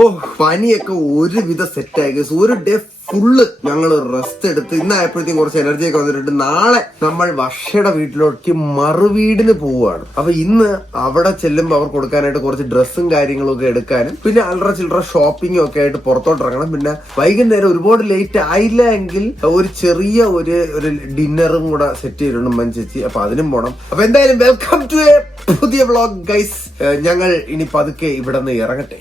ഓ പനിയൊക്കെ ഒരുവിധ സെറ്റായി. ഒരു ഡേ ഫുള്ള് ഞങ്ങൾ റെസ്റ്റ് എടുത്ത് ഇന്നായപ്പോഴത്തേക്കും കുറച്ച് എനർജി ഒക്കെ വന്നിട്ടുണ്ട്. നാളെ നമ്മൾ വർഷയുടെ വീട്ടിലേക്ക് മറുവീടിന് പോവുകയാണ്. അപ്പൊ ഇന്ന് അവിടെ ചെല്ലുമ്പോൾ അവർ കൊടുക്കാനായിട്ട് കുറച്ച് ഡ്രസ്സും കാര്യങ്ങളും ഒക്കെ എടുക്കാനും പിന്നെ അല്ലറ ചില്ലറ ഷോപ്പിംഗും ഒക്കെ ആയിട്ട് പുറത്തോട്ട് ഇറങ്ങണം. പിന്നെ വൈകുന്നേരം ഒരുപാട് ലേറ്റ് ആയില്ല എങ്കിൽ ഒരു ചെറിയ ഒരു ഡിന്നറും കൂടെ സെറ്റ് ചെയ്തിട്ടുണ്ട് മഞ്ചേച്ചി. അപ്പൊ അതിനും പോണം. അപ്പൊ എന്തായാലും വെൽക്കം ടു എ പുതിയ വ്ളോഗ് ഗൈസ്. ഞങ്ങൾ ഇനി പതുക്കെ ഇവിടെ നിന്ന് ഇറങ്ങട്ടെ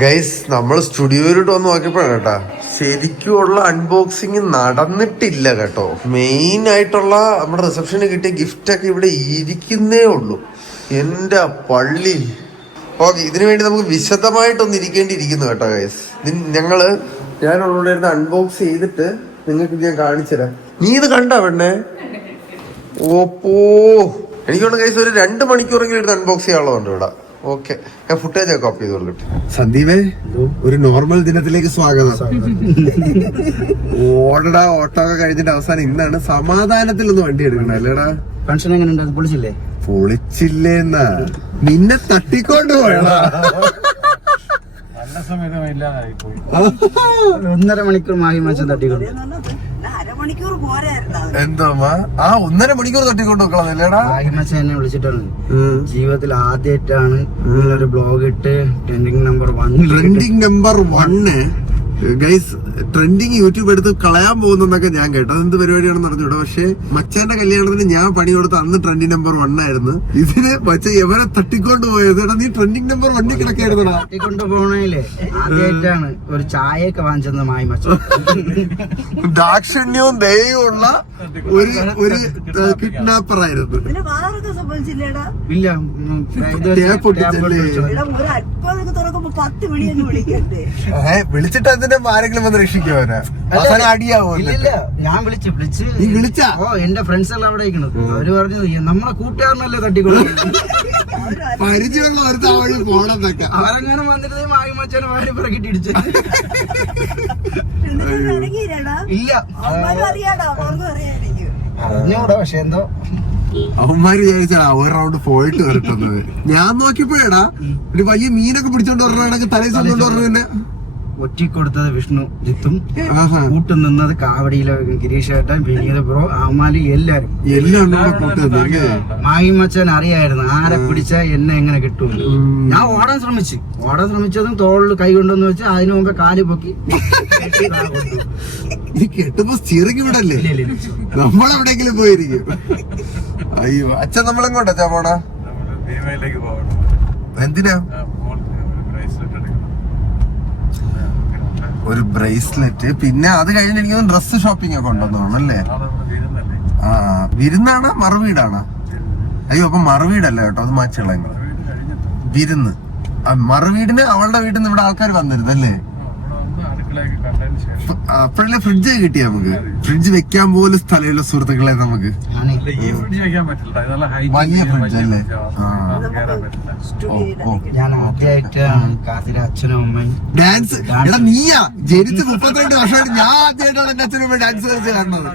ഗൈസ്. നമ്മൾ സ്റ്റുഡിയോയിലോട്ട് വന്ന് നോക്കിയപ്പോഴാണ് കേട്ടാ ശരിക്കുള്ള അൺബോക്സിങ് നടന്നിട്ടില്ല കേട്ടോ. മെയിൻ ആയിട്ടുള്ള നമ്മുടെ റിസപ്ഷന് കിട്ടിയ ഗിഫ്റ്റ് ഒക്കെ ഇവിടെ ഇരിക്കുന്നേ ഉള്ളൂ. എന്റെ പള്ളി. ഓക്കെ, ഇതിനു വേണ്ടി നമുക്ക് വിശദമായിട്ടൊന്ന് ഇരിക്കേണ്ടിയിരിക്കുന്നു കേട്ടോ ഗൈസ്. ഞാൻ ഉള്ളൂടെ അൺബോക്സ് ചെയ്തിട്ട് നിങ്ങൾക്ക് ഞാൻ കാണിച്ചുതരാം. നീ ഇത് കണ്ടാ പെണ്ണേ? ഓപ്പോ എനിക്കുള്ള ഗൈസ് ഒരു 2 മണിക്കൂറെങ്കിലും എടുത്ത് അൺബോക്സ് ചെയ്യാനുള്ളതുണ്ട് ഇവിടെ. ഓക്കെ, ഞാൻ ഫുട്ടേജ് ഒക്കെ കോപ്പി ചെയ്ത് കൊടുക്കട്ടെ. സന്ദീപേ, ഒരു നോർമൽ ദിനത്തിലേക്ക് സ്വാഗതം. ഓടടാ, ഓട്ടോ ഒക്കെ കഴിഞ്ഞിട്ട് അവസാനം ഇന്നാണ് സമാധാനത്തിൽ ഒന്ന് വണ്ടി എടുക്കണം അല്ലേടാ? ഫംഗ്ഷൻ എങ്ങനെയുണ്ട്? പൊളിച്ചില്ലേ? പൊളിച്ചില്ലേന്നാ നിന്നെ തട്ടിക്കൊണ്ട് പോയടാ. 1.5 മണിക്കൂർ മാഹി മനുഷ്യൻ തട്ടിക്കൊണ്ട്. എന്തോ 1.5 മണിക്കൂർ തട്ടിക്കൊണ്ട് നോക്കളല്ലേടാ? മാഹി മനുഷ്യൻ എന്നെ വിളിച്ചിട്ടാണ് ജീവിതത്തിൽ ആദ്യമായിട്ടാണ് ഒരു ബ്ലോഗ് ഇട്ട് trending number 1 guys. Trending YouTube എടുത്ത് കളയാൻ പോകുന്നൊക്കെ ഞാൻ കേട്ടോ. അതെന്ത് പരിപാടിയാണെന്ന് അറിഞ്ഞൂടാ. പക്ഷെ മച്ചാന്റെ കല്യാണത്തിന് ഞാൻ പണി കൊടുത്ത അന്ന് ട്രെൻഡിങ് നമ്പർ 1 ആയിരുന്നു. ഇതിന് മച്ച എവരെ തട്ടിക്കൊണ്ട് പോയത്? നീ ട്രെൻഡിങ് നമ്പർ 1 കിടക്കായിരുന്നടാ. തട്ടിക്കൊണ്ട് പോണേലേ ആദ്യമായിട്ടാണ് ഒരു ചായയൊക്കെ വാങ്ങിച്ചത് മാഹി മനുഷ്യൻ. ദാക്ഷിണ്യവും ദയവും ഉള്ള ഒരു കിഡ്നാപ്പർ ആയിരുന്നു. ഇല്ല, വിളിച്ചിട്ട് അതിന്റെ ആരെങ്കിലും വന്ന് രക്ഷിക്കുവാനാ? അവസാനം അടിയാവോ? ഞാൻ വിളിച്ചാ എന്റെ ഫ്രണ്ട്സ് എല്ലാം അവിടെ ഇരിക്കണത്. അവര് പറഞ്ഞു നമ്മളെ കൂട്ടുകാരനല്ലേ തട്ടിക്കൊണ്ട്. പരിചയമുള്ള ഒരു താവഴി പോണെന്നൊക്കെ അവരെങ്ങനെ വന്നിട്ട് മാഹി മച്ചാനെ വാരി പിറകിട്ട് ഇടിച്ചു. ഇല്ല അറിഞ്ഞൂടാ, പക്ഷെ എന്തോ അവന്മാര് വിചാരിച്ചാ ഒരു റൗണ്ട് പോയിട്ട് വരട്ടുന്നത്. ഞാൻ നോക്കിയപ്പോഴേടാ ഒരു വലിയ മീനൊക്കെ പിടിച്ചോണ്ട് വരണ തലേദിവസം കൊണ്ട് പറഞ്ഞു. ഒറ്റിക്കൊടുത്തത് വിഷ്ണു ജിത്തും, കൂട്ടു നിന്നത് കാവടിയിലെ ഗിരീഷ് ഏട്ടൻ, വിനീത് ബ്രോ, അമാലി, എല്ലാരും മാഹി മച്ചാൻ അറിയായിരുന്നു ആരെ പിടിച്ച എന്നെ എങ്ങനെ കിട്ടും. ഞാൻ ഓടാൻ ശ്രമിച്ചതും തോളിൽ കൈ കൊണ്ടുവന്ന് വെച്ച് അതിനു മുമ്പേ കാല് പൊക്കി കെട്ടുമ്പോ സ്റ്റിയറിംഗ് വിടല്ലേ? നമ്മളെവിടെങ്കിലും പോയിരിക്കും. അയ്യോ, അച്ഛൻ നമ്മളെങ്ങോട്ടാ പോണാ? എന്തിനാ? ഒരു ബ്രേസ്ലെറ്റ്, പിന്നെ അത് കഴിഞ്ഞിട്ട് എനിക്ക് ഡ്രസ് ഷോപ്പിംഗ് ഒക്കെ ഉണ്ടെന്നാണല്ലേ? ആ, വിരുന്നാണ് മറുവീടാണ്? അയ്യോ, അപ്പൊ മറുവീടല്ല കേട്ടോ, അത് മാച്ചുള്ള വിരുന്ന്. മറുവീടിന് അവളുടെ വീട്ടിൽ നിന്ന് ഇവിടെ ആൾക്കാർ വന്നിരുന്നല്ലേ? അപ്പോഴല്ലേ ഫ്രിഡ്ജ് കിട്ടിയ നമുക്ക്? ഫ്രിഡ്ജ് വെക്കാൻ പോലും സ്ഥലമുള്ള സുഹൃത്തുക്കളെ നമുക്ക്. വലിയ ഫ്രിഡ്ജ് അല്ലേ? ഞാൻ ആദ്യമായിട്ട് അച്ഛനും അമ്മയും ഡാൻസ്. എടാ നീയാ ജനിച്ച് 32 വർഷമായിട്ട് ഞാൻ ആദ്യമായിട്ടാണ് എന്റെ അച്ഛനും അമ്മയും ഡാൻസ് കളിച്ച് കാണുന്നത്.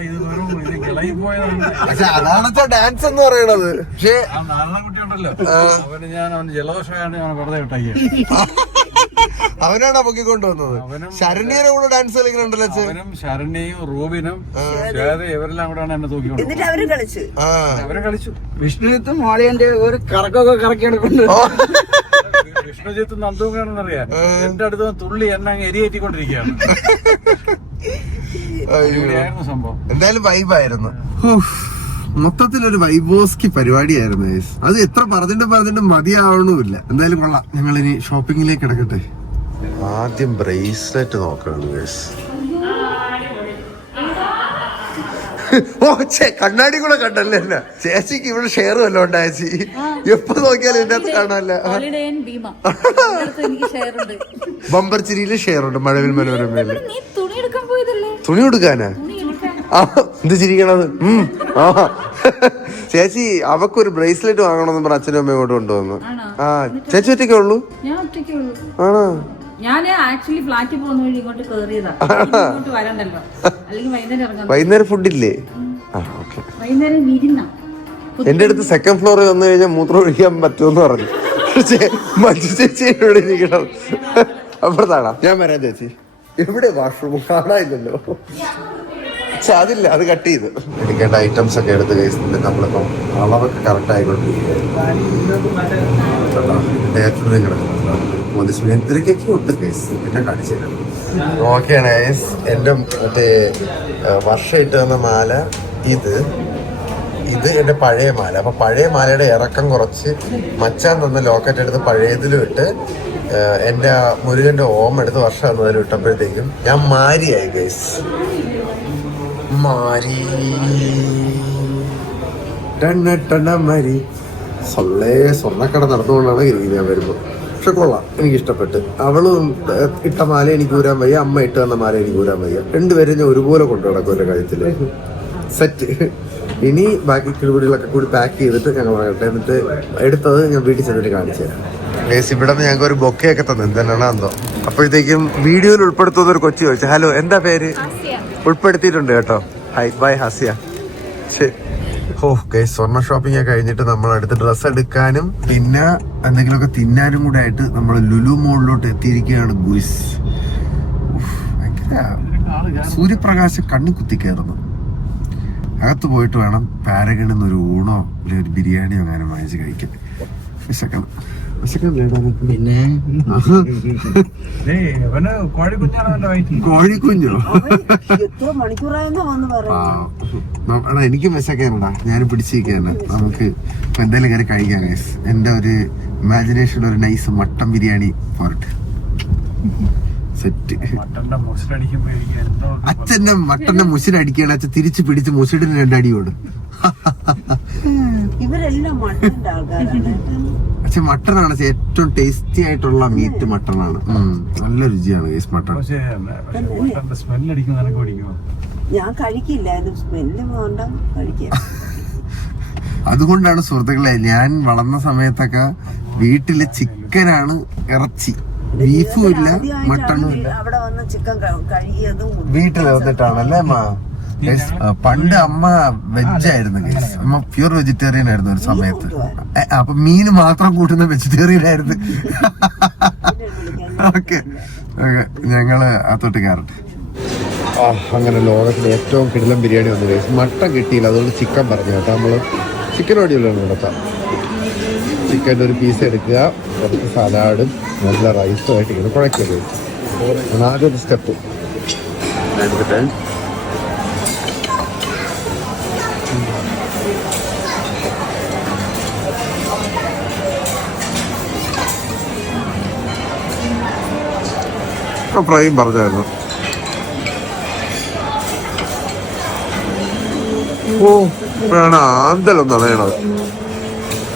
പക്ഷെ അതാണ് ഡാൻസ് എന്ന് പറയണത്. പക്ഷേ അവനാണ് പൊക്കിക്കൊണ്ടുവന്നത്. ശരണ്യനെ കൂടെ ഡാൻസ് കളിക്കുന്നുണ്ടല്ലോ അച്ഛൻ. ശരണ്യയും റൂബിനും ഇവരെല്ലാം കൂടെയാണ് എന്നെ തൂക്കി അവരെ കളിച്ചു. വിഷ്ണുജിത്തും മോളിയന്റെ ഒരു കറക്കൊക്കെ കറക്കിയെടുക്കൊണ്ട് വിഷ്ണുജിത്തും നന്ദുവാണെന്നറിയാം. എന്റെ അടുത്ത് തുള്ളി എന്നെ അങ്ങ് എരിയേറ്റിക്കൊണ്ടിരിക്കുകയാണ്. സംഭവം എന്തായാലും വൈബായിരുന്നു. മൊത്തത്തിലൊരു വൈബോസ്കി പരിപാടിയായിരുന്നു. അത് എത്ര പറഞ്ഞിട്ടും മതിയാവണമില്ല. എന്തായാലും കൊള്ളാം. ഞങ്ങളിനി ഷോപ്പിങ്ങിലേക്ക് കിടക്കട്ടെ. ആദ്യം ബ്രേസ്ലെറ്റ് നോക്കണം ഗൈസ്. ഓ ചേ, കണ്ണാടി കൂടെ കണ്ടല്ലേ എന്നെ? ചേച്ചിക്ക് ഇവിടെ ഷെയർ വല്ലോ ഉണ്ടാച്ചി? എപ്പോ നോക്കിയാലും എന്റെ അകത്ത് കാണാനല്ല. ബമ്പർ ചിരിയില് ഷെയർ ഉണ്ട്, മഴവിൽ മനോരമയില്. തുണി കൊടുക്കാനാ? എന്ത് ചിരിക്കണത്? ചേച്ചി അവക്കൊരു ബ്രേസ്ലെറ്റ് വാങ്ങണമെന്ന് പറഞ്ഞ അച്ഛനും അമ്മയും കൊണ്ട് കൊണ്ടുവന്നു. ആ, ചേച്ചി ഒറ്റയ്ക്കേ ഉള്ളൂ? ആണോ? ഞാൻ ആക്ച്വലി ഫ്ലാറ്റിൽ പോകുന്ന വഴി ഇങ്ങോട്ട് കേറിയതാ. വൈകുന്നേരം ഫുഡില്ലേ? വൈകുന്നേരം വിരുന്ന. എന്റെ അടുത്ത് സെക്കൻഡ് ഫ്ലോറിൽ വന്നു കഴിഞ്ഞാൽ മൂത്രം ഒഴിക്കാൻ പറ്റുമെന്ന് പറഞ്ഞു. മഞ്ജു ചേച്ചി ഇവിടെ ഇരിക്കണം. അപ്പുറത്താണോ? ഞാൻ വരാം ചേച്ചി. എവിടെ വാഷ്റൂം കാണാനില്ലല്ലോ. പക്ഷെ അതില്ല, അത് കട്ട് ചെയ്ത് എടുക്കേണ്ട ഐറ്റംസ് ഒക്കെ എടുത്ത് കഴിച്ചിട്ട് നമ്മളിപ്പം അളവൊക്കെ കറക്റ്റ് ആയിക്കൊണ്ടിരിക്കുകയൊക്കെ ഉണ്ട് കേസ്. പിന്നെ കാണിച്ചില്ല. ഓക്കെയാണ് ഗൈസ്. എൻ്റെ മറ്റേ വർഷം ഇട്ട് തന്ന മാല ഇത് എൻ്റെ പഴയ മാല. അപ്പൊ പഴയ മാലയുടെ ഇറക്കം കുറച്ച് മച്ചാൻ തന്ന ലോക്കറ്റ് എടുത്ത് പഴയതിലും ഇട്ട് എൻ്റെ മുരുകന്റെ ഓം എടുത്ത് വർഷം തന്നതിലും ഇട്ടപ്പോഴത്തേക്കും ഞാൻ മാരിയായി ഗൈസ്. മാരി മാരി സ്വർണ്ണക്കട നടന്നുകൊണ്ടാണ് ഞാൻ വരുമ്പോൾ. പക്ഷെ കൊള്ളാം, എനിക്ക് ഇഷ്ടപ്പെട്ട്. അവളും ഇട്ട മാല എനിക്ക് ഊരാൻ വയ്യ, അമ്മ ഇട്ട് തന്ന മാല എനിക്ക് ഊരാൻ വയ്യ. രണ്ടുപേരും ഞാൻ ഒരുപോലെ കൊണ്ടു നടക്കും എൻ്റെ കാര്യത്തില്. സെറ്റ്. ഇനി ബാക്കി കിളിപിടികളൊക്കെ കൂടി പാക്ക് ചെയ്തിട്ട് ഞങ്ങൾ പറയട്ടെ. എന്നിട്ട് എടുത്തത് ഞാൻ വീട്ടിൽ ചെന്നിട്ട് കാണിച്ചു തരാം. ഇവിടെ നിന്ന് ഞങ്ങൾക്ക് ഒരു ബൊക്കെയൊക്കെ തന്നെ എന്താണ് എന്തോ. അപ്പോഴത്തേക്കും വീഡിയോയിൽ ഉൾപ്പെടുത്തുന്ന ഒരു കൊച്ചു ചോദിച്ചു, ഹലോ എന്താ പേര്? ഉൾപ്പെടുത്തിയിട്ടുണ്ട് കേട്ടോ. ഹൈ ബൈ ഹാസ്യ. ശരി. ഓ ഗൈസ്, സ്വർണ്ണ ഷോപ്പിംഗ് ഒക്കെ കഴിഞ്ഞിട്ട് നമ്മൾ അടുത്ത് ഡ്രസ്സ് എടുക്കാനും പിന്നെ എന്തെങ്കിലുമൊക്കെ തിന്നാനും കൂടെ ആയിട്ട് നമ്മൾ ലുലു മോളിലോട്ട് എത്തിയിരിക്കുകയാണ് ഗുയ്സ്. സൂര്യപ്രകാശം കണ്ണു കുത്തി കയറുന്നു. അകത്ത് പോയിട്ട് വേണം പാരഗണിൽ നിന്ന് ഒരു ഊണോ അല്ലെങ്കിൽ ഒരു ബിരിയാണിയോ അങ്ങനെ വാങ്ങിച്ച് കഴിക്കാൻ. വിശക്കണം. പിന്നെ കോഴിക്കുഞ്ഞോ? എടാ എനിക്കും വിശക്കാനുണ്ടാ, ഞാൻ പിടിച്ചിരിക്കാനാ. നമുക്ക് എന്തെങ്കിലും കയറി കഴിക്കാൻ. എന്റെ ഒരു ഇമാജിനേഷനിൽ ഒരു നൈസ് മട്ടൻ ബിരിയാണി പോരട്ടെ. സെറ്റ്. അച്ഛന്റെ മട്ടന്റെ മുസിലടിക്കുകയാണ്. അച്ഛൻ തിരിച്ചു പിടിച്ച് മുസിഡിന് രണ്ടടിയോട്. പക്ഷെ മട്ടനാണ് ഏറ്റവും ടേസ്റ്റി ആയിട്ടുള്ള മീറ്റ്. മട്ടനാണ്. നല്ല രുചിയാണ് ഗൈസ് മട്ടൺ. ഞാൻ കഴിക്കില്ല. അതുകൊണ്ടാണ് സുഹൃത്തുക്കളെ ഞാൻ വളർന്ന സമയത്തൊക്കെ വീട്ടില് ചിക്കനാണ് ഇറച്ചി. ബീഫും ഇല്ല മട്ടണും ഇല്ല. അവിടെ വന്ന് ചിക്കൻ കഴുകിയതും വീട്ടിൽ വന്നിട്ടാണല്ലേ അമ്മ. പണ്ട് അമ്മ വെജായിരുന്നു ഗൈസ്. അമ്മ പ്യൂർ വെജിറ്റേറിയൻ ആയിരുന്നു ഒരു സമയത്ത്. അപ്പൊ മീന് മാത്രം കൂട്ടുന്ന വെജിറ്റേറിയൻ ആയിരുന്നു. ഓക്കെ ഞങ്ങള് അത്തോട്ട് കയറട്ടെ. അങ്ങനെ ലോകത്തിലെ ഏറ്റവും കിടിലം ബിരിയാണി വന്നു ഗൈസ്. മട്ടൻ കിട്ടിയില്ല, അതുകൊണ്ട് ചിക്കൻ പറഞ്ഞു കേട്ടോ. നമ്മള് ചിക്കൻ ഓടിയുള്ളതാണ് നടത്താം. ചിക്കൻ്റെ ഒരു പീസ് എടുക്കുക, കുറച്ച് സലാഡും നല്ല റൈസും ആയിട്ട് ഇങ്ങനെ കുഴക്കരുത്. ആദ്യത്തെ സ്റ്റെപ്പ് ഫ്രൈയും പറഞ്ഞായിരുന്നു. ഓ വേണം ആന്തലൊന്നും അറിയണത്.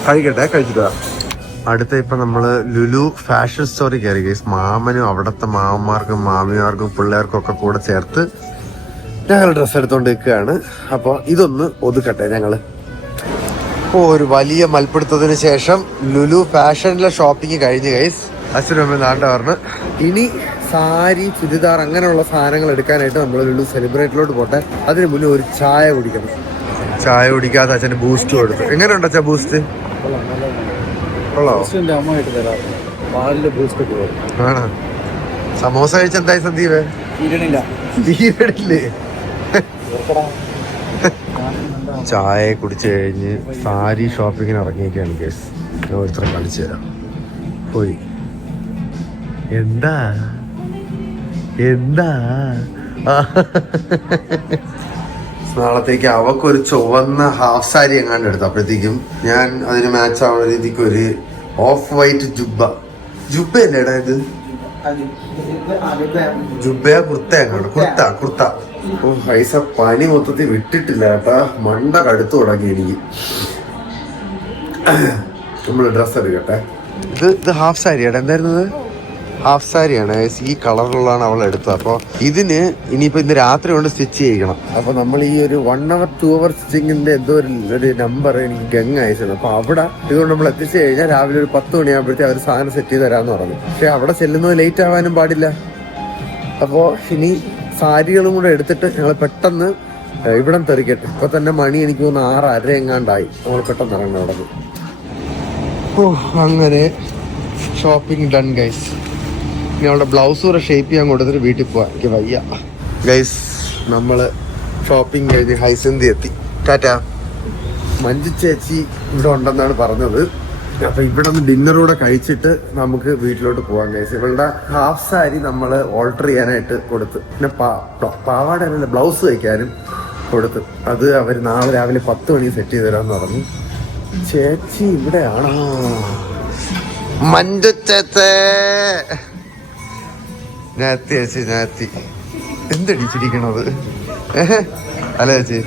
കഴിക്കട്ടെ, കഴിച്ചിട്ടാ. അടുത്ത ഇപ്പൊ നമ്മള് ലുലു ഫാഷൻ സ്റ്റോറി കയറി ഗൈസ്. മാമനും അവിടത്തെ മാമന്മാർക്കും മാമിമാർക്കും പിള്ളേർക്കും ഒക്കെ കൂടെ ചേർത്ത് ഞങ്ങൾ ഡ്രസ്സ് എടുത്തോണ്ട് നിൽക്കുകയാണ്. അപ്പൊ ഇതൊന്ന് ഒതുക്കട്ടെ ഞങ്ങള്. ഇപ്പോ ഒരു വലിയ മൽപ്പിടുത്തത്തിന് ശേഷം ലുലു ഫാഷനിലെ ഷോപ്പിംഗ് കഴിഞ്ഞ് ഗൈസ്. അച്ഛനും നാണ്ട പറഞ്ഞ് ഇനി സാരി, ചുരിദാർ അങ്ങനെയുള്ള സാധനങ്ങൾ എടുക്കാനായിട്ട് നമ്മൾ ലുലു സെലിബ്രേറ്റിലോട്ട് പോട്ടെ. അതിന് മുന്നേ ഒരു ചായ കുടിക്കണം. ചായ കുടിക്കാതെ അച്ഛന് ബൂസ്റ്റ് കൊടുത്തു. എങ്ങനെയുണ്ട് അച്ഛാ ബൂസ്റ്റ്? ആണോ? സമോസ കഴിച്ച എന്തായി സന്ദീപ്? തീരണില്ലേ? ചായ കുടിച്ചു കഴിഞ്ഞ് സാരി ഷോപ്പിങ്ങിന് ഇറങ്ങിയൊക്കെയാണ് കേസ്. ഞാൻ ഒരുത്തരം കളിച്ചു തരാം. പോയി എന്താ നാളത്തേക്ക് അവക്കൊരു ചുവന്ന ഹാഫ് സാരി എങ്ങാണ്ട് എടുത്തു. അപ്പോഴത്തേക്കും ഞാൻ അതിന് മാച്ച് ആവുന്ന രീതിക്ക് ഒരു ഓഫ് വൈറ്റ് ജുബയല്ലേടാ ഇത്? ജുബയ കുർത്ത എങ്ങാണ്ട്. കുർത്ത. ഓ പൈസ പനി മൊത്തത്തിൽ വിട്ടിട്ടില്ല കേട്ടാ. മണ്ട കടുത്തു തുടങ്ങി എനിക്ക്. നമ്മള് ഡ്രസ്സ് എടുക്കട്ടെ. ഇത് ഹാഫ് സാരിയാടാ. എന്തായിരുന്നത്? ഹാഫ് സാരിയാണ്. ഈ കളറിലുള്ളതാണ് അവൾ എടുത്തത്. അപ്പോൾ ഇതിന് ഇനിയിപ്പോൾ ഇന്ന് രാത്രി കൊണ്ട് സ്റ്റിച്ച് ചെയ്യണം. അപ്പോൾ നമ്മൾ ഈ ഒരു 1 hour 2 hour സ്റ്റിച്ചിങ്ങിന്റെ എന്തോ ഒരു നമ്പർ എനിക്ക് ഗംഗ അയച്ചത്. അപ്പോൾ അവിടെ ഇതുകൊണ്ട് നമ്മൾ എത്തിച്ചു കഴിഞ്ഞാൽ രാവിലെ ഒരു 10 മണിയാകുമ്പോഴത്തേക്ക് അവർ സാധനം സെറ്റ് ചെയ്ത് തരാമെന്ന് പറഞ്ഞു. പക്ഷെ അവിടെ ചെല്ലുന്നത് ലേറ്റ് ആവാനും പാടില്ല. അപ്പോൾ ഇനി സാരികളും കൂടെ എടുത്തിട്ട് ഞങ്ങൾ പെട്ടെന്ന് ഇവിടം തെറിക്കട്ടെ. ഇപ്പൊ തന്നെ മണി എനിക്ക് തോന്നുന്നു 6:30 എങ്ങാണ്ടായി. നമ്മൾ പെട്ടെന്ന് ഇറങ്ങണം അവിടെ നിന്ന്. ഓ അങ്ങനെ ഷോപ്പിംഗ് ഡൺ ഗൈസ്. ഞങ്ങളുടെ ബ്ലൗസ് കൂടെ ഷേപ്പ് ചെയ്യാൻ കൊടുത്തിട്ട് വീട്ടിൽ പോവാം. എനിക്ക് വയ്യ ഗൈസ്. നമ്മള് ഷോപ്പിംഗ് കഴിഞ്ഞ് ഹൈസന്തി എത്തി. ടാറ്റാ. മഞ്ജു ചേച്ചി ഇവിടെ ഉണ്ടെന്നാണ് പറഞ്ഞത്. അപ്പൊ ഇവിടെ ഒന്ന് ഡിന്നറൂടെ കഴിച്ചിട്ട് നമുക്ക് വീട്ടിലോട്ട് പോകാൻ ഗൈസ്. ഇവളുടെ ഹാഫ് സാരി നമ്മൾ ഓൾട്ടർ ചെയ്യാനായിട്ട് കൊടുത്ത്, പിന്നെ പാവാട ബ്ലൗസ് തയ്ക്കാനും കൊടുത്ത്. അത് അവർ നാളെ രാവിലെ 10 മണി സെറ്റ് ചെയ്ത് തരാമെന്ന് പറഞ്ഞു. ചേച്ചി ഇവിടെയാണോ? മഞ്ജു ചേച്ചേ, ഞാത്തി ചേച്ചി, ഞാത്തി എന്തടിച്ചിരിക്കണത്? അല്ല ചേച്ചി,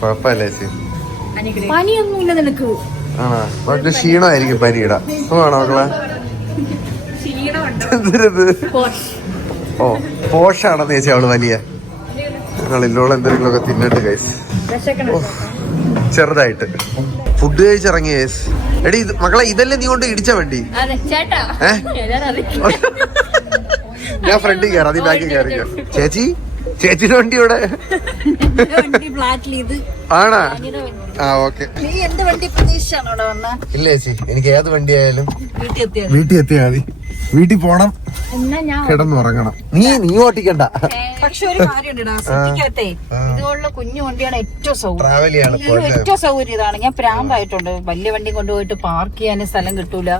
കുഴപ്പമില്ല ചേച്ചി. പനിയൊന്നുമില്ല നിനക്ക്? ആണോ? വളരെ ക്ഷീണമായിരിക്കും പനിയുടെ. ആണോ മക്കളെ? ഓ പോഷാണെന്ന് ചേച്ചി അവള് വലിയ. ഞങ്ങളില്ലോളം എന്തെങ്കിലുമൊക്കെ തിന്നിട്ട് ഗൈസ്. ചെറുതായിട്ട് ഫുഡ് കഴിച്ചിറങ്ങി ഗൈസ്. എടി മക്കളെ, ഇതല്ലേ നീ കൊണ്ട് ഇടിച്ച വണ്ടി? ഞാൻ ഫ്രണ്ടിൽ കയറാം, നീ ബാക്കിൽ കയറിക്കോ. ചേച്ചി, ചേച്ചിയുടെ വണ്ടി ഇവിടെ ആണാ? ആ ഓക്കെ. ഇല്ല ചേച്ചി, എനിക്ക് ഏത് വണ്ടി ആയാലും വീട്ടിൽ എത്തിയാ മതി. വീട്ടിൽ പോണം, കിടന്നുറങ്ങണം. നീ ഓട്ടിക്കണ്ട. പക്ഷെ ഒരു കാര്യമുണ്ട്, ഇതുപോലുള്ള കുഞ്ഞു വണ്ടിയാണ് ഏറ്റവും ട്രാവൽ ചെയ്യാണ് ഏറ്റവും സൗകര്യം. ഇതാണ്. ഞാൻ പ്രാന്തായിട്ടുണ്ട്. വലിയ വണ്ടി കൊണ്ടുപോയിട്ട് പാർക്ക് ചെയ്യാൻ സ്ഥലം കിട്ടൂല.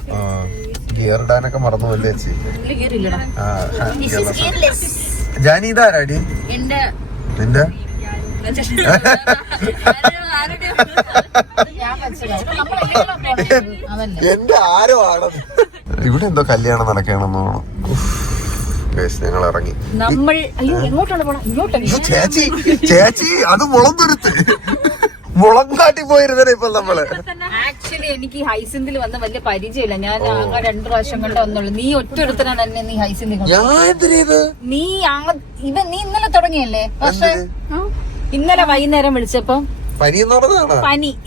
ഗിയർ ഇടാനൊക്കെ മറന്നു പോലെ ചേച്ചി. ഗിയറില്ലടാ. ജാനി ഇതാരാടി? നിന്റെ എന്റെ ആരോ ആണ്. ഇവിടെ എന്തോ കല്യാണം നടക്കണെന്ന് തോന്നുന്നു. ഞങ്ങൾ ഇറങ്ങി. ചേച്ചി ചേച്ചി അത് മുളന്തുരുത്ത് മുളങ്കാട്ടി പോയിരുന്നേ ഇപ്പൊ നമ്മള്. ആക്ച്വലി എനിക്ക് ഹൈസിന്തിൽ വന്ന വലിയ പരിചയമില്ല. ഞാൻ 2 പ്രാവശ്യം കൊണ്ട് വന്നുള്ളൂ. നീ ഒറ്റൊരുത്തനാണ് എന്നെ നീ ഹൈസിന്തി. നീ നീ ഇന്നലെ തുടങ്ങിയല്ലേ? പക്ഷെ ഇന്നലെ വൈകുന്നേരം വിളിച്ചപ്പോ പനി,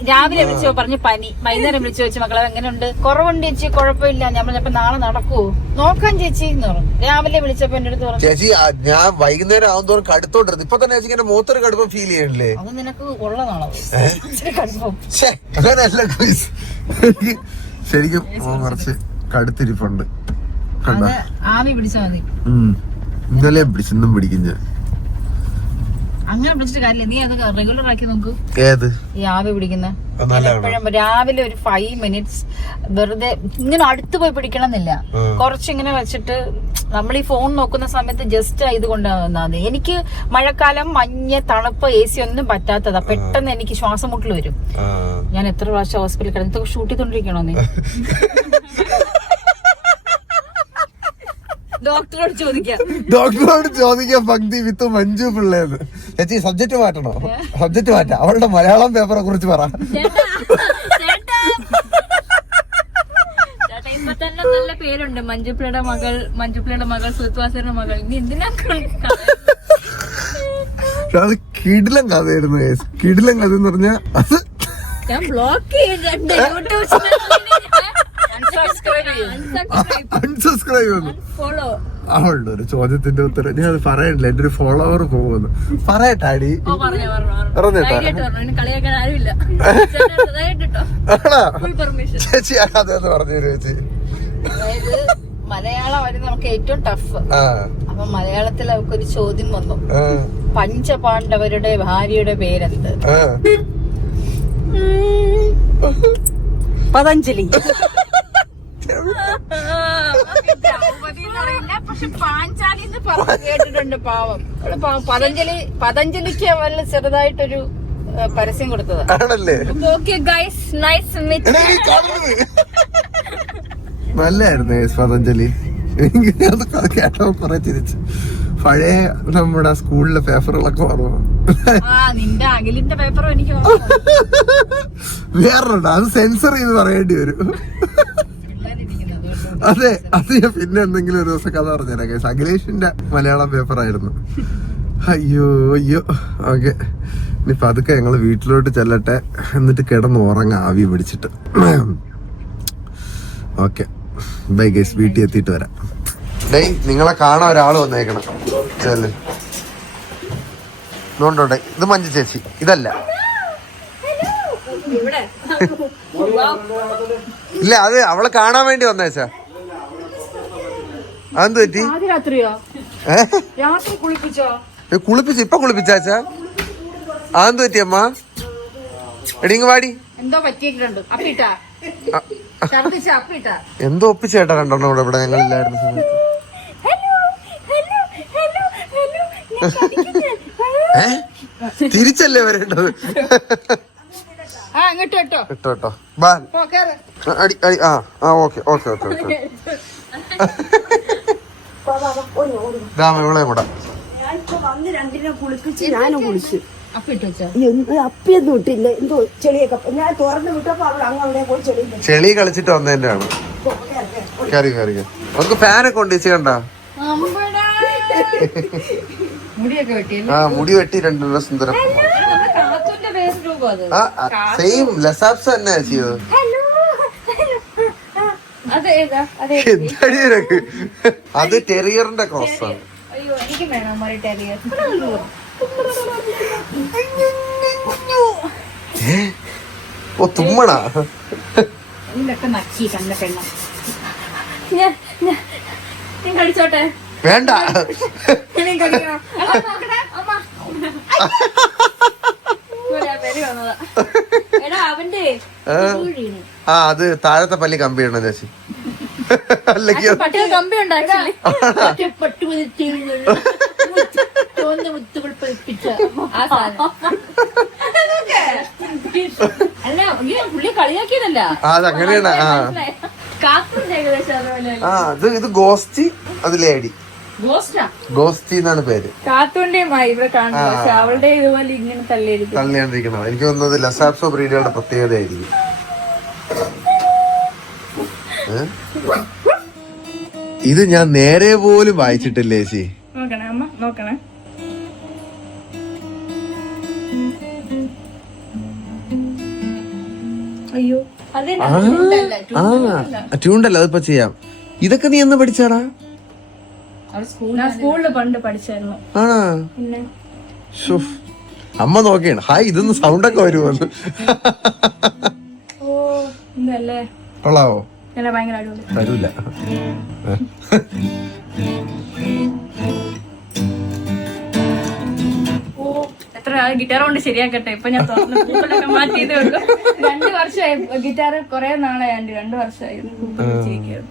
രാവിലെ വിളിച്ചോ പറഞ്ഞു പനി, വൈകുന്നേരം വിളിച്ചു വെച്ച് മക്കളെ എങ്ങനെയുണ്ട്? കുറവുണ്ട് ചേച്ചി, കുഴപ്പമില്ല. ഞാൻ പറഞ്ഞപ്പോ നാളെ നടക്കുവോ നോക്കാൻ ചേച്ചി എന്ന് പറഞ്ഞു. രാവിലെ വിളിച്ചപ്പോ എന്റെ അടുത്ത് പറഞ്ഞു ചേച്ചി ഞാൻ വൈകുന്നേരം ആവുന്നതോറും കടുത്തോണ്ടിരുന്നു. ഇപ്പൊ തന്നെ ചേച്ചി മൂത്തൊരു കടുപ്പം ഫീൽ ചെയ്യണില്ലേ? അത് നിനക്ക് ഉള്ളതാണോ? അങ്ങനെയല്ല ശരിക്കും കുറച്ച് കടുത്തിരിപ്പുണ്ട്. ആവി പിടിച്ചാ മതി. ഇന്നലെ പിടിച്ചു, ഇന്നും പിടിക്കും ഞാൻ. അങ്ങനെ പിടിച്ചിട്ട് കാര്യമില്ല. നീ അത് റെഗുലർ ആക്കി നോക്ക്. ഏത് ഈ ആവി പിടിക്കുന്ന എപ്പോഴും രാവിലെ ഒരു 5 മിനിറ്റ്സ് വെറുതെ ഇങ്ങനെ അടുത്ത് പോയി പിടിക്കണമെന്നില്ല. കുറച്ചിങ്ങനെ വെച്ചിട്ട് നമ്മൾ ഈ ഫോൺ നോക്കുന്ന സമയത്ത് ജസ്റ്റ് ഇത് കൊണ്ടുവന്നാൽ. എനിക്ക് മഴക്കാലം, മഞ്ഞ്, തണുപ്പ്, AC ഒന്നും പറ്റാത്തതാ. പെട്ടെന്ന് എനിക്ക് ശ്വാസം മുട്ടൽ വരും. ഞാൻ എത്ര പ്രാവശ്യം ഹോസ്പിറ്റലിൽ കിടന്ന് ഷൂട്ട് ചെയ്തോണ്ടിരിക്കണോ നീ? ഡോക്ടറോട് ചോദിക്കാം പങ്ക്തി വിത്ത് മഞ്ജു പിള്ളേന്ന്. ചേച്ചി സബ്ജക്ട് മാറ്റണോ? സബ്ജക്ട് മാറ്റാം. അവളുടെ മലയാളം പേപ്പറെ കുറിച്ച് പറ. ഇപ്പൊ തന്നെ നല്ല പേരുണ്ട്. മഞ്ജുപ്പിളയുടെ മകൾ, സുത്വാസരുടെ മകൾ. ഇനി എന്തിനാ? അത് കിടിലം കഥയായിരുന്നു. കിടിലം കഥ എന്ന് പറഞ്ഞാ അത് ഞാൻ ബ്ലോക്ക് ചെയ്യുന്നുണ്ട്. അൺസബ്സ്ക്രൈബ് വന്നു. അവളുടെ ഒരു ചോദ്യത്തിന്റെ ഉത്തരം ഞാൻ അത് പറയണില്ല. എന്റെ ഒരു ഫോളോവർ പോകുന്നു. പറയട്ടാടി, ചേച്ചി അതെന്ന് പറഞ്ഞു ചേച്ചി. മലയാളം നമുക്ക് ഏറ്റവും ടഫ്. അപ്പൊ മലയാളത്തിൽ അവർക്കൊരു ചോദ്യം വന്നു. പഞ്ചപാണ്ഡവരുടെ ഭാര്യയുടെ പേരെന്ത്? പതഞ്ജലി. പക്ഷെ പാഞ്ചാലിന്ന് കേട്ടിട്ടുണ്ട്. പാവം പതഞ്ജലിക്ക് വല്ല ചെറുതായിട്ടൊരു പരസ്യം കൊടുത്തതാണല്ലേ. നല്ലായിരുന്നു പതഞ്ജലി. അത് കേട്ടോ കുറെ തിരിച്ച് പഴയ നമ്മുടെ സ്കൂളിലെ പേപ്പറുകളൊക്കെ ഓർമ്മ. നിന്റെ അഖിലിന്റെ പേപ്പറും എനിക്ക് വേറൊണ്ട്, അത് സെൻസർ ചെയ്ത് പറയേണ്ടി വരും. അതെ, അത് ഞാൻ പിന്നെ എന്തെങ്കിലും ഒരു ദിവസം കഥ പറഞ്ഞേരാ. അഖിലേഷിന്റെ മലയാളം പേപ്പർ ആയിരുന്നു. അയ്യോ അയ്യോ. ഓക്കെ, ഇനിയിപ്പൊ അതൊക്കെ ഞങ്ങള് വീട്ടിലോട്ട് ചെല്ലട്ടെ, എന്നിട്ട് കിടന്ന് ഉറങ്ങാം ആവി പിടിച്ചിട്ട്. ഓക്കെ ബൈ ഗൈസ്, വീട്ടിൽ എത്തിയിട്ട് വരാം. ഡേയ്, നിങ്ങളെ കാണാൻ ഒരാൾ വന്നേക്കണം. ചെല്ല്. നോണ്ടോട്ടെ, ഇത് മഞ്ജു ചേച്ചി, ഇതല്ല. ഇല്ല, അത് അവളെ കാണാൻ വേണ്ടി വന്നേച്ചാ. അതെന്ത് പറ്റി? ആദ്യ രാത്രിയോ രാത്രി കുളിപ്പിച്ചോ? കുളിപ്പിച്ചു, ഇപ്പൊ കുളിപ്പിച്ചാച്ചാ? അതെന്ത് പറ്റി അമ്മ? എടിങ്ങ വാടി. എന്തോ പറ്റിയിട്ടുണ്ട്. അപ്പിട്ടാ ഛർദിച്ച അപ്പിട്ടാ എന്തോ ഒപ്പിച്ചേട്ടാ രണ്ടെണ്ണം ഇവിടെ ഞങ്ങളില്ലായിരുന്ന സമയത്ത്. തിരിച്ചല്ലേ വരേണ്ടത്? ഇട്ടോ ഇട്ടോ ബാ അടി അടി. ആ ഓക്കെ ഓക്കെ ഓക്കെ ഓക്കെ. ഇവിടെ കൂടാ. ഞാനും കുളിച്ചു. അപ്പിട്ടോ അപ്പിയൊന്നും ഇട്ടില്ല. എന്തോ ചെളിയൊക്കെ ഞാൻ തുറന്നു വിട്ടപ്പോ അവൾ അങ്ങനെ പോയി ചെളി ചെളി കളിച്ചിട്ട് വന്നതിന്റെ ആണ്. കയറി കയറി നമുക്ക് ഫാനൊക്കെ ഉണ്ട് ചേച്ചി കണ്ടാ? മുടിയൊക്കെ വെട്ടിയല്ലേ? ആ മുടി വെട്ടി രണ്ടെണ്ണം സുന്ദരം. കാത്തുന്റെ വേറെ രൂപം അത്. സെയിം ലസാപ്സ് തന്നെ ചെയ്തത്. എന്താടി നിനക്ക്? അത് ടെറിയറിന്റെ ക്രോസ് ആണ്. അയ്യോ എനിക്ക് വേണം ഒരു ടെറിയർ. ഓ തുമ്മണാ? ഇതിലൊക്കെ നക്കി കണ്ട പെണ്ണ. ഞാൻ കടിച്ചോട്ടെ? വേണ്ട. എടാ അവന്റെ അത് താഴത്തെ പല്ലി കമ്പി ഇടണം ചേച്ചി. അല്ലെങ്കിൽ പട്ടിക കമ്പി ഉണ്ടാക്കി അല്ല പുള്ളി കളിയാക്കിയതല്ല. അതങ്ങനെയാണ്. കാത്തുണ്ട് ഏകദേശം അതുപോലെ. ഇത് ഗോസ്റ്റി, അത് ലേഡി. ഗോസ്റ്റി എന്നാണ് പേര്. കാത്തുന്റെയും ഇവിടെ കാണുന്നത്, പക്ഷെ അവളുടെ ഇതുപോലെ ഇങ്ങനെ തള്ളിയാണ്ടിരിക്കണം. എനിക്ക് തോന്നുന്നത് ലസാപ്സോ ബ്രീഡുകളുടെ പ്രത്യേകതയായിരിക്കും. ഇത് ഞാൻ നേരെ പോലും വായിച്ചിട്ടില്ലേ ചേച്ചി? നോക്കണേ അമ്മ നോക്കണേ. അയ്യോ അതെ ട്യൂണ്ടല്ല, അതിപ്പോ ചെയ്യാം. ഇതൊക്കെ നീ എന്ന് പഠിച്ചാടാ? ഞാൻ സ്കൂളില് പണ്ട് പഠിച്ചായിരുന്നു. ആണാ? പിന്നെ അമ്മ നോക്കിയാണ്. ഹായ് ഇതൊന്ന് സൗണ്ടൊക്കെ വരുമല്ലോ. ഓ ഇതല്ലേ കൊള്ളാവോ? ഭയങ്കര അടിപൊളി. തരൂല. എത്ര ഗിറ്റാർ കൊണ്ട് ശരിയാക്കട്ടെ. ഇപ്പൊ ഞാൻ പൂക്കളൊക്കെ മാറ്റിയതേ ഉള്ളൂ. 2 വർഷമായി ഗിറ്റാർ, കൊറേ നാളെ 2 വർഷമായി.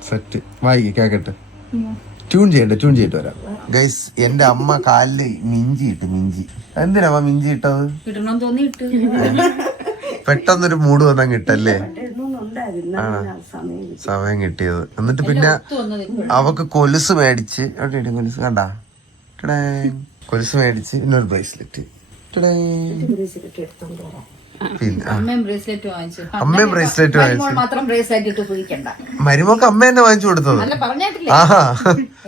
സെറ്റ് വായിക്ക് കേക്കട്ടെ. ട്യൂൺ ചെയ്തിട്ട് വരാം. ഗൈസ് എന്റെ അമ്മ കാലില് മിഞ്ചി. എന്തിനാ മിഞ്ചി ഇട്ടത്? ഇടണം തോന്നിയിട്ട് പെട്ടെന്നൊരു മൂഡ് വന്നാൽ കിട്ടല്ലേ? സമയം കിട്ടിയത്. എന്നിട്ട് പിന്നെ അവക്ക് കൊലുസ് മേടിച്ച്, കൊലുസ് കണ്ടാ? കൊലുസ് മേടിച്ച് പിന്നെ ഒരു ബ്രേസ്ലെറ്റ്. പിന്നെ അമ്മയും ബ്രേസ്ലെറ്റ് വാങ്ങിച്ചു. മാത്രം ബ്രേസ്ലെറ്റ് ഇട്ട് പിടിക്കണ്ട. മരുമക്ക് അമ്മ തന്നെ വാങ്ങിച്ചു കൊടുത്തത്. അല്ല പറഞ്ഞിട്ടില്ലേ? ആഹാ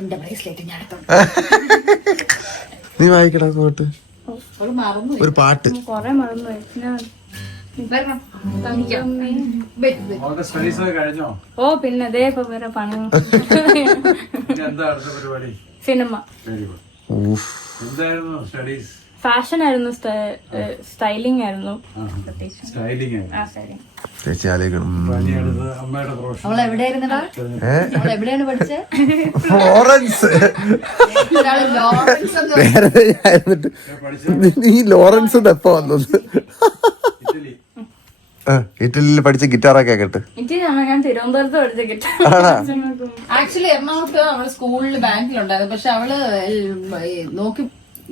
എന്റെ ബ്രേസ്ലെറ്റ് ഞാൻ എടുത്തോണ്ട്. നീ വായിക്കടാ അങ്ങോട്ട് മറന്നു ഒരു പാട്ട്. കൊറേ മറന്നു. സ്റ്റഡീസ് ഒക്കെ കഴിഞ്ഞോ? ഓ പിന്നെ അതേ ഇപ്പൊ വേറെ പണം. എന്താ അടുത്ത പരിപാടി? സിനിമ. എന്തായിരുന്നു സ്റ്റഡീസ്? ഫാഷൻ ആയിരുന്നു, സ്റ്റൈലിംഗ് ആയിരുന്നു. സ്റ്റൈലിംഗ്. ചേച്ചി ആലോചിക്കണം. അമ്മയുടെ പ്രൊഫഷൻ. അവൾ എവിടെയായിരുന്നടാ? അവൾ എവിടെയാണ് പഠിച്ചത്? ഫ്ലോറൻസ്. ലോറൻസ് നീ ലോറൻസ് എപ്പ വന്നത്? ഇറ്റലിയിൽ പഠിച്ച ഗിറ്റാറൊക്കെ കേട്ട്. ഞാൻ തിരുവനന്തപുരത്ത് പഠിച്ച ഗിറ്റാർ. ആക്ച്വലി എറണാകുളത്ത് അവള് സ്കൂളിൽ ബാങ്കിലുണ്ടായിരുന്നു. പക്ഷെ അവള്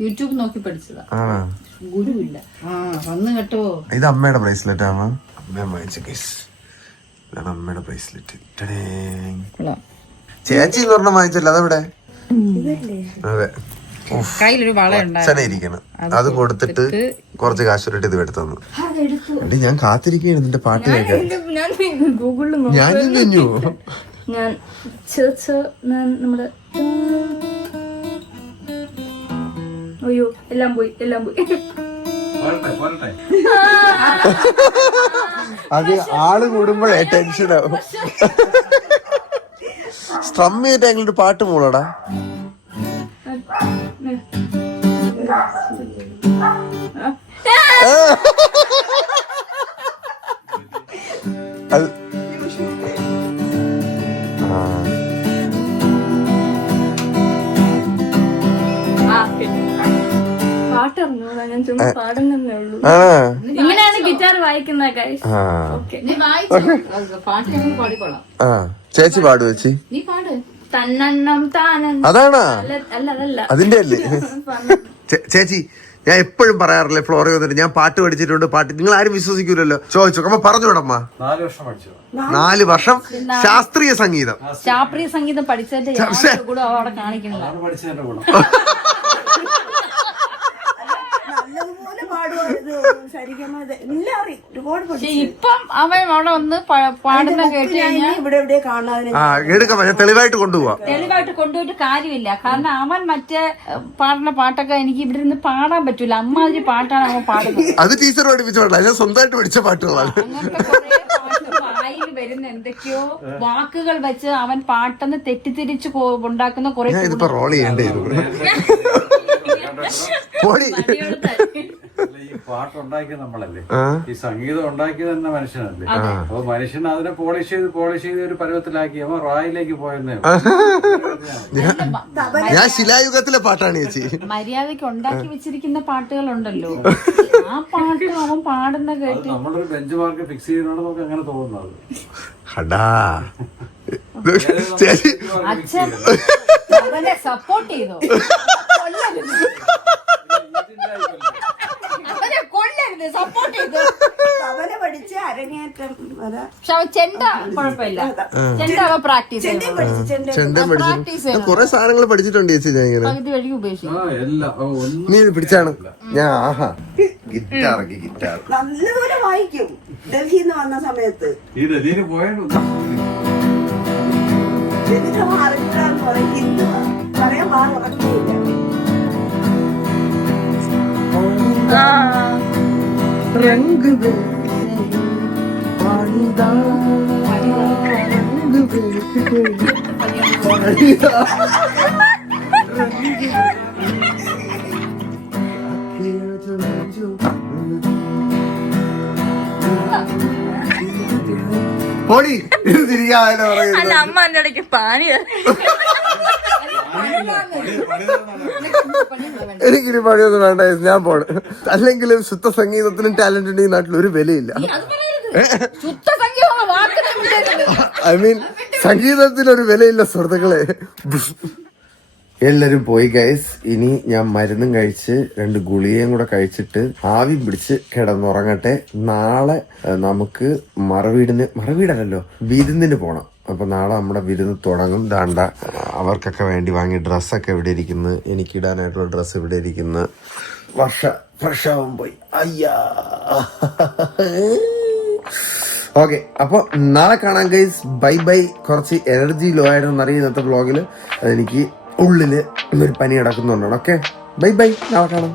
യൂട്യൂബ് നോക്കി പഠിച്ചതാ. ഗുരുവില്ല. വന്ന് കേട്ടോ. ഇത് അമ്മയുടെ ബ്രേസ്ലെറ്റ് ആണ്. അമ്മ വാങ്ങിച്ച കേസ്. ഇതാണ് അമ്മയുടെ ബ്രേസ്ലെറ്റ്. ചേച്ചി എന്ന് പറഞ്ഞ വാങ്ങിച്ചല്ലോ, അതെവിടെ? അതെ. കയ്യിലൊരു വള അച്ഛനെ ഇരിക്കണം. അത് കൊടുത്തിട്ട് കുറച്ച് കാശുരുട്ട് ഇത് എടുത്തു തന്നു. എടി ഞാൻ കാത്തിരിക്കുകയാണ് നിന്റെ പാട്ട് കേൾക്കാൻ. ഞാൻ ഗൂഗിളിൽ ഞാൻ കഴിഞ്ഞു. ഞാൻ നമ്മുടെ അയ്യോ എല്ലാം പോയി. അത് ആള് കൂടുമ്പോഴേ ടെൻഷനാവും. സ്ട്രം ചെയ്തിട്ട് ഞങ്ങളുടെ പാട്ട് മൂളടാ. എനിക്കറിഞ്ഞൂടാ, ഞാൻ ചുമ്മാ പാടുന്നേ ഉള്ളൂ. ആ ഇങ്ങനെയാണ് ഗിറ്റാർ വായിക്കുന്നത് guys. ആ Okay. നീ വായിച്ചു പാട്ട് ഞങ്ങൾ പാടിക്കോളാം. ആ ചേച്ചി പാടു ചേച്ചി. നീ പാട്. തന്നെണ്ണം താനെണ്ണം. അതാണാ അല്ല അതല്ല. അതിന്റെ അല്ലേ ചേച്ചി? ഞാൻ എപ്പോഴും പറയാറില്ലേ ഫ്ലോറിൽ വന്നിട്ട് ഞാൻ പാട്ട് പഠിച്ചിട്ടുണ്ട്, പാട്ട് നിങ്ങൾ ആരും വിശ്വസിക്കൂലല്ലോ. ചോദിച്ചു അമ്മ പറഞ്ഞു വിടമ്മ. 4 വർഷം പഠിച്ചു. 4 വർഷം ശാസ്ത്രീയ സംഗീതം. ശാസ്ത്രീയ സംഗീതം പഠിച്ചതിന്റെ യാതൊരു ഗുണം അവിടെ കാണിക്കുന്നില്ല. പഠിച്ചതിന്റെ ഗുണം. നല്ലതുപോലെ പാടുമായിരുന്നു ശരിക്കും. എല്ലാം അറിയും, ഒരുപാട് പക്ഷെ ഇപ്പം അവൻ അവിടെ വന്ന് പാടുന്ന കേട്ട് കഴിഞ്ഞാൽ ഇവിടെ എവിടെ കാണാതെ ആ എടുക്കാം, ഞാൻ തെളിവായിട്ട് കൊണ്ടുപോവാ. തെളിവായിട്ട് കൊണ്ടുപോയിട്ട് കാര്യമില്ല. കാരണം അവൻ മറ്റേ പാടുന്ന പാട്ടൊക്കെ എനിക്ക് ഇവിടെ നിന്ന് പാടാൻ പറ്റൂല. അമ്മാതിരി പാട്ടാണ് അവൻ പാടുന്നത്. അത് ടീച്ചർ പഠിപ്പിച്ചോളാം, ഞാൻ സ്വന്തമായിട്ട് പഠിച്ച പാട്ടുകളാണ്. അങ്ങനത്തെ കുറേ പാട്ട് വായിൽ വരുന്ന എന്തൊക്കെയോ വാക്കുകൾ വെച്ച് അവൻ പാട്ടെന്ന് തെറ്റിദ്ധരിച്ച് ഉണ്ടാക്കുന്ന കുറെ. ഞാൻ ഇതിപ്പോ റോൾ ചെയ്യേണ്ടി വരും. പോടി. ഈ പാട്ടുണ്ടാക്കിയത് നമ്മളല്ലേ, ഈ സംഗീതം ഉണ്ടാക്കിയത് തന്നെ മനുഷ്യനല്ലേ. അപ്പൊ മനുഷ്യൻ അതിനെ പോളിഷ് ചെയ്ത് ഒരു പരുവത്തിലാക്കി അവൻ റോയിലേക്ക് പോയെന്നേ. ഞാൻ ശിലായുഗത്തിലെ പാട്ടാണ് ചേച്ചി. മര്യാദക്ക് ഉണ്ടാക്കി വെച്ചിരിക്കുന്ന പാട്ടുകളുണ്ടല്ലോ, ആ പാട്ട് അവൻ പാടുന്ന കേട്ട് നമ്മളൊരു ബെഞ്ച് മാർക്ക് ഫിക്സ് ചെയ്യുന്നതാണ് നമുക്ക് അങ്ങനെ തോന്നുന്നത്. ഹടാ ചേച്ചി അച്ഛൻ അവനെ സപ്പോർട്ട് ചെയ്തോ. അവനെ കൊല്ലരുത്, സപ്പോർട്ട് ചെയ്തു. അവനെ പഠിച്ച് അരങ്ങേറ്റം വരെ പക്ഷെ അവൻ ചെണ്ട കുഴപ്പമില്ല. ചെണ്ട അവൻ പ്രാക്ടീസ് ചെണ്ടയും പഠിച്ചു, കുറെ സാധനങ്ങൾ പഠിച്ചിട്ടുണ്ട് ചേച്ചി. ഞാൻ ഇങ്ങനെ പകുതി വഴി ഉപേക്ഷിച്ചു. നീ പിടിച്ചാണ് ഞാൻ. ആഹാ ഗിറ്റാർ നല്ലതുപോലെ വായിക്കും. ഡൽഹിയിൽ നിന്ന് വന്ന സമയത്ത് ഈ ഡൽഹിയിൽ പോയത് എന്നിട്ട് അറിഞ്ഞാന്ന് പറയും. ഹിന്ദു പറയാൻ ഉറങ്ങിയില്ല. പോടി ഇത് തിരികാതെ പറയുന്നത്. അല്ല അമ്മ എന്റെ ഇടയ്ക്ക് പാനി എനിക്കിനി പണിയൊന്നും വേണ്ട, ഞാൻ പോണ്. അല്ലെങ്കിലും ശുദ്ധ സംഗീതത്തിനും ടാലന്റിനും ഈ നാട്ടിൽ ഒരു വിലയില്ല. ഐ മീൻ സംഗീതത്തിനൊരു വിലയില്ല സുഹൃത്തുക്കളെ. എല്ലാരും പോയി ഗൈസ്. ഇനി ഞാൻ മരുന്നും കഴിച്ച് 2 ഗുളികയും കൂടെ കഴിച്ചിട്ട് ആവി പിടിച്ച് കിടന്നുറങ്ങട്ടെ. നാളെ നമുക്ക് മറുവീടല്ലല്ലോ വിരുന്നിന് പോണം. അപ്പൊ നാളെ നമ്മുടെ വിരുന്ന് തുടങ്ങും. ദാണ്ട അവർക്കൊക്കെ വേണ്ടി വാങ്ങിയ ഡ്രസ്സൊക്കെ ഇവിടെ ഇരിക്കുന്നു, എനിക്കിടാനായിട്ടുള്ള ഡ്രസ്സ് ഇവിടെ ഇരിക്കുന്നു. വർഷാവും പോയി. അയ്യാ ഓക്കെ, അപ്പൊ നാളെ കാണാം ഗൈസ്. ബൈ. കുറച്ച് എനർജി ലോ ആയിരുന്നു അറിയാം ഇന്നത്തെ വ്ളോഗിൽ. അതെനിക്ക് ഉള്ളില് ഒരു പനി കിടക്കുന്നുണ്ടാണ്. ഓക്കെ ബൈ, നാളെ കാണാം.